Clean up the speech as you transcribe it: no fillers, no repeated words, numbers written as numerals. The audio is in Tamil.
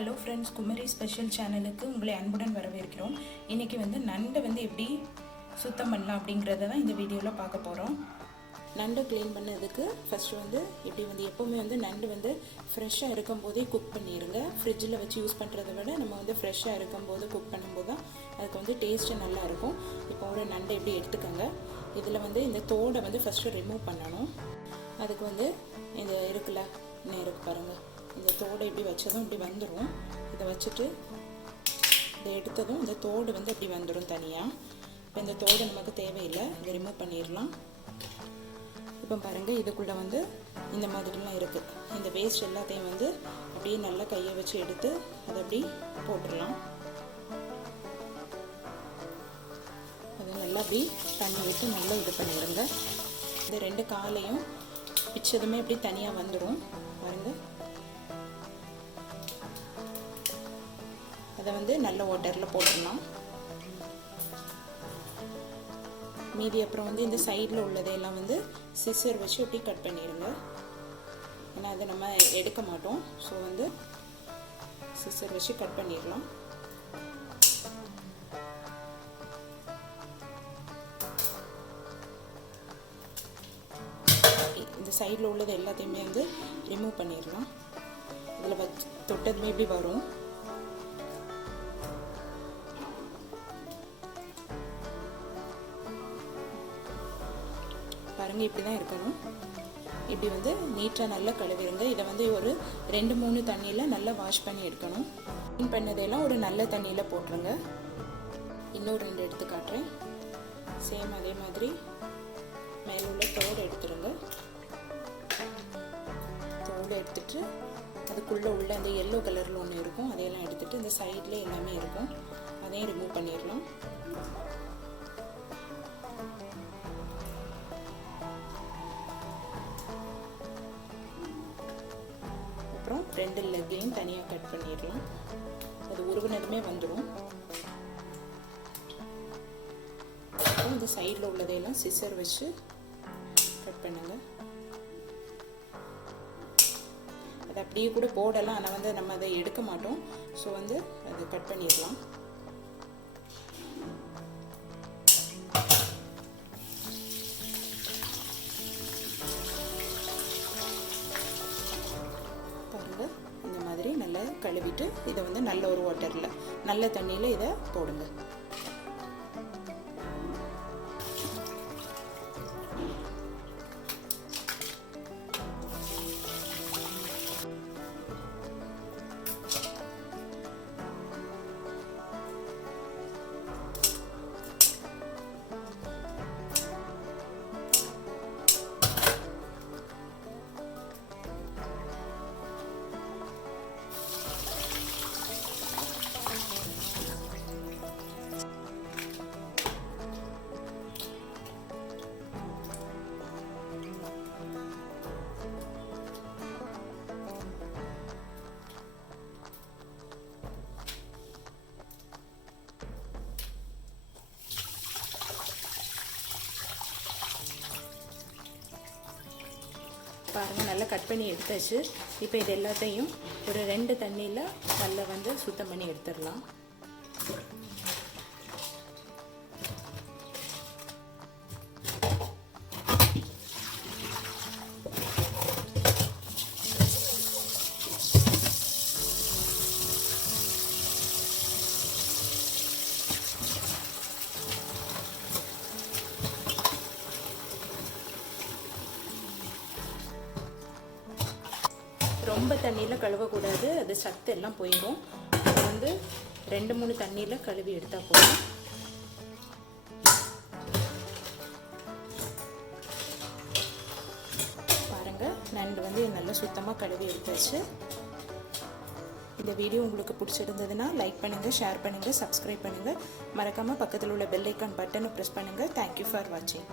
ஹலோ ஃப்ரெண்ட்ஸ், குமரி ஸ்பெஷல் சேனலுக்கு உங்களை அன்புடன் வரவேற்கிறோம். இன்றைக்கி நண்டை எப்படி சுத்தம் பண்ணலாம் அப்படிங்கிறத தான் இந்த வீடியோவில் பார்க்க போகிறோம். நண்டை க்ளீன் பண்ணதுக்கு ஃபஸ்ட்டு இப்படி எப்போவுமே நண்டு ஃப்ரெஷ்ஷாக இருக்கும் போதே குக் பண்ணிடுங்க. ஃப்ரிட்ஜில் வச்சு யூஸ் பண்ணுறதை விட நம்ம ஃப்ரெஷ்ஷாக இருக்கும்போது குக் பண்ணும்போது தான் அதுக்கு டேஸ்ட்டு நல்லாயிருக்கும். இப்போ ஒரு நண்டை எப்படி எடுத்துக்கோங்க. இதில் இந்த தோடை ஃபஸ்ட்டு ரிமூவ் பண்ணணும். அதுக்கு இந்த இருக்குல்ல, இன்னும் இருக்குது பாருங்கள், இந்த தோடை இப்படி வச்சதும் இப்படி வந்துடும். இதை வச்சுட்டு இதை எடுத்ததும் இந்த தோடு அப்படி வந்துடும் தனியாக. இப்போ இந்த தோடு நமக்கு தேவையில்லை, இதை ரிமூவ் பண்ணிடலாம். இப்போ பாருங்கள், இதுக்குள்ளே இந்த மாதிரிலாம் இருக்குது. இந்த வேஸ்ட் எல்லாத்தையும் அப்படியே நல்லா கையை வச்சு எடுத்து அதை அப்படி போட்டுடலாம். அதை நல்லா அப்படி தண்ணி ஊற்றி நல்லா இது பண்ணிடுங்க. இந்த ரெண்டு காலையும் பிச்சதுமே இப்படி தனியாக வந்துடும் பாருங்கள். அதை நல்ல வாட்டரில் போட்டுடலாம். மீதி அப்புறம் இந்த சைடில் உள்ளதையெல்லாம் சிசர் வச்சு அப்படி கட் பண்ணிடுங்க. ஏன்னா அதை நம்ம எடுக்க மாட்டோம். ஸோ சிசர் வச்சு கட் பண்ணிடலாம். இந்த சைடில் உள்ளது எல்லாத்தையுமே ரிமூவ் பண்ணிடலாம். இதில் தொட்டதுமே இப்படி வரும். பாருங்கள், இப்படி தான் இருக்கணும். இப்படி நீட்டாக நல்லா கழுவிடுங்க. இதை ஒரு 2-3 தண்ணியில் நல்லா வாஷ் பண்ணி எடுக்கணும். க்ளீன் பண்ணதையெல்லாம் ஒரு நல்ல தண்ணியில் போட்டுருங்க. இன்னொரு 2 எடுத்து காட்டுறேன். சேம் அதே மாதிரி மேலே உள்ள தோடு எடுத்துருங்க. தோடு எடுத்துட்டு அதுக்குள்ளே உள்ள அந்த எல்லோ கலரில் ஒன்று இருக்கும், அதையெல்லாம் எடுத்துகிட்டு இந்த சைடில் எல்லாமே இருக்கும், அதையும் ரிமூவ் பண்ணிடலாம். அப்புறம் 2 லெக்கையும் தனியாக கட் பண்ணிடலாம். அது உருவினதுமே வந்துடும். அப்புறம் இந்த சைடில் உள்ளதையெல்லாம் சிசர் வச்சு கட் பண்ணுங்க. அது அப்படியே கூட போடலாம், ஆனால் நம்ம அதை எடுக்க மாட்டோம். ஸோ அதை கட் பண்ணிடலாம். இந்த மாதிரி நல்லா கழுவிட்டு இதை நல்ல ஒரு வாட்டரில் நல்ல தண்ணியில் இதை போடுங்க. பாருங்கள், நல்லா கட் பண்ணி எடுத்தாச்சு. இப்போ இது எல்லாத்தையும் ஒரு 2 தண்ணியில் நல்லா சுத்தம் பண்ணி எடுத்துடலாம். ரொம்ப தண்ணியில் கழுவக்கூடாது, அது சத்து எல்லாம் போயிடும். அது 2-3 தண்ணியில் கழுவி எடுத்தால் போதும். பாருங்கள், நண்டு நல்லா சுத்தமாக கழுவி எடுத்தாச்சு. இந்த வீடியோ உங்களுக்கு பிடிச்சிருந்ததுன்னா லைக் பண்ணுங்கள், ஷேர் பண்ணுங்கள், சப்ஸ்கிரைப் பண்ணுங்கள். மறக்காமல் பக்கத்தில் உள்ள பெல் ஐக்கான் பட்டனை ப்ரெஸ் பண்ணுங்கள். தேங்க்யூ ஃபார் வாட்சிங்.